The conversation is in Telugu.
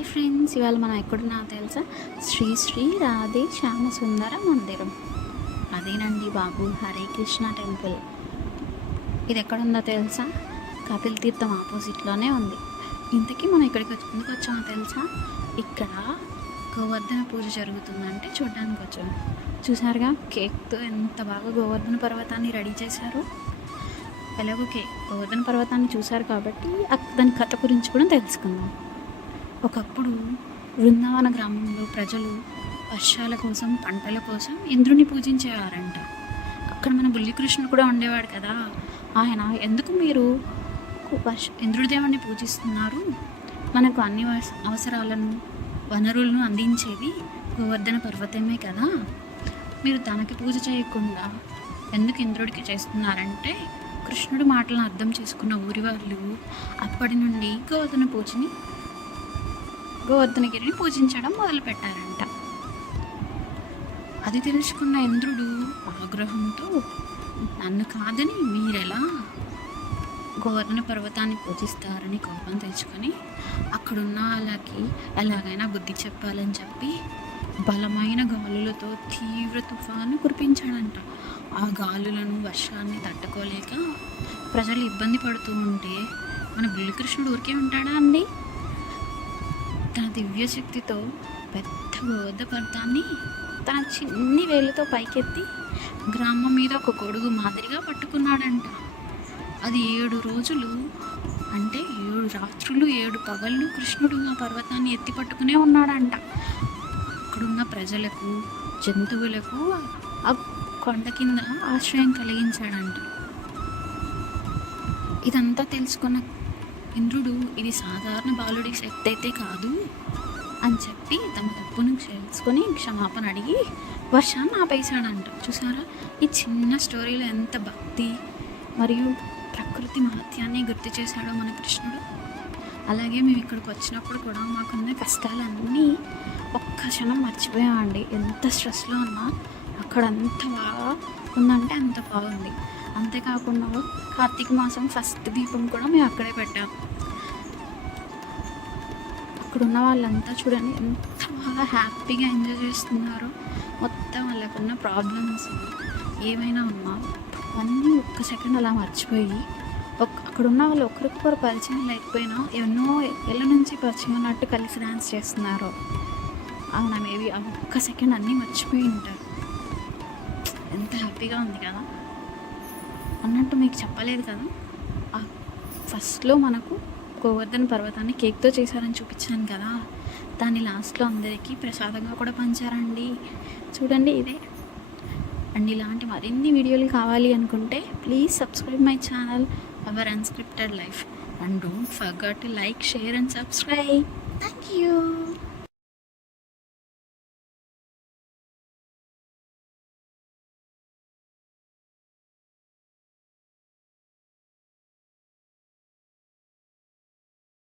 హాయ్ ఫ్రెండ్స్, ఇవాళ మనం ఎక్కడున్నా తెలుసా? శ్రీ శ్రీ రాధే శ్యామ సుందర మందిరం. అదేనండి బాబు, హరే కృష్ణ టెంపుల్. ఇది ఎక్కడుందో తెలుసా? కపిల్ తీర్థం ఆపోజిట్లోనే ఉంది. ఇంతకీ మనం ఇక్కడికి ఎందుకు వచ్చామో తెలుసా? ఇక్కడ గోవర్ధన పూజ జరుగుతుందంటే చూడడానికి వచ్చాము. చూసారుగా కేక్తో ఎంత బాగా గోవర్ధన పర్వతాన్ని రెడీ చేశారు. ఎలాగో గోవర్ధన పర్వతాన్ని చూశారు కాబట్టి దాని కథ గురించి కూడా తెలుసుకుందాం. ఒకప్పుడు బృందావన గ్రామంలో ప్రజలు వర్షాల కోసం, పంటల కోసం ఇంద్రుని పూజించేవారంట. అక్కడ మన బుల్లికృష్ణుడు కూడా ఉండేవాడు కదా. ఆయన, ఎందుకు మీరు ఇంద్రుడిదేవుడిని పూజిస్తున్నారు? మనకు అన్ని అవసరాలను, వనరులను అందించేది గోవర్ధన పర్వతమే కదా. మీరు తనకి పూజ చేయకుండా ఎందుకు ఇంద్రుడికి చేస్తున్నారంటే, కృష్ణుడి మాటలను అర్థం చేసుకున్న ఊరి వాళ్ళు అప్పటి నుండి గోవర్ధనగిరిని పూజించడం మొదలుపెట్టారంట. అది తెలుసుకున్న ఇంద్రుడు ఆగ్రహంతో, నన్ను కాదని మీరెలా గోవర్ధన పర్వతాన్ని పూజిస్తారని కోపం తెచ్చుకొని అక్కడున్న వాళ్ళకి ఎలాగైనా బుద్ధి చెప్పాలని చెప్పి బలమైన గాలులతో తీవ్ర తుఫాను కురిపించాడంట. ఆ గాలులను, వర్షాన్ని తట్టుకోలేక ప్రజలు ఇబ్బంది పడుతూ ఉంటే మన బుల్లికృష్ణుడు ఊరికే ఉంటాడా అండి? తన దివ్యశక్తితో పెద్ద గోవర్ధన పర్వతాన్ని తన చిన్ని వేలుతో పైకెత్తి గ్రామం మీద ఒక గొడుగు మాదిరిగా పట్టుకున్నాడంట. అది 7 రోజులు, అంటే 7 రాత్రులు 7 పగళ్ళు కృష్ణుడు ఆ పర్వతాన్ని ఎత్తి పట్టుకునే ఉన్నాడంట. అక్కడున్న ప్రజలకు, జంతువులకు ఆ కొండ కింద ఆశ్రయం కలిగించాడంట. ఇదంతా తెలుసుకున్న ఇంద్రుడు, ఇది సాధారణ బాలుడి శక్తి అయితే కాదు అని చెప్పి తమ తప్పును తెలుసుకొని క్షమాపణ అడిగి వర్షాన్ని ఆపేశాడంట. చూసారా, ఈ చిన్న స్టోరీలో ఎంత భక్తి మరియు ప్రకృతి మహత్యాన్ని గుర్తు చేశాడో మన కృష్ణుడు. అలాగే మేము ఇక్కడికి వచ్చినప్పుడు కూడా మాకున్న కష్టాలన్నీ ఒక్క క్షణం మర్చిపోయామండి. ఎంత స్ట్రెస్లో ఉన్నా అక్కడ అంత బాగా ఉందంటే అంత బాగుంది. అంతేకాకుండా కార్తీక మాసం ఫస్ట్ దీపం కూడా మేము అక్కడే పెట్టాము. అక్కడున్న వాళ్ళంతా చూడండి ఎంత బాగా హ్యాపీగా ఎంజాయ్ చేస్తున్నారో. మొత్తం వాళ్ళకున్న ప్రాబ్లమ్స్ ఏమైనా ఉన్నా అన్నీ ఒక్క సెకండ్ అలా మర్చిపోయి, అక్కడున్న వాళ్ళు ఒకరికొకరు పరిచయం లేకపోయినా ఎన్నో ఏళ్ళ నుంచి పరిచయం ఉన్నట్టు కలిసి డ్యాన్స్ చేస్తున్నారు. అవునా, మేబీ ఆ ఒక్క సెకండ్ అన్నీ మర్చిపోయి ఉంటారు. ఎంత హ్యాపీగా ఉంది కదా. అన్నట్టు మీకు చెప్పలేదు కదా, ఫస్ట్లో మనకు గోవర్ధన పర్వతాన్ని కేక్తో చేశారని చూపించాను కదా, దాన్ని లాస్ట్లో అందరికీ ప్రసాదంగా కూడా పంచారండి. చూడండి ఇదే అండ్. ఇలాంటి మరిన్ని వీడియోలు కావాలి అనుకుంటే please subscribe my channel our unscripted life and don't forget to like, share and subscribe. Thank you.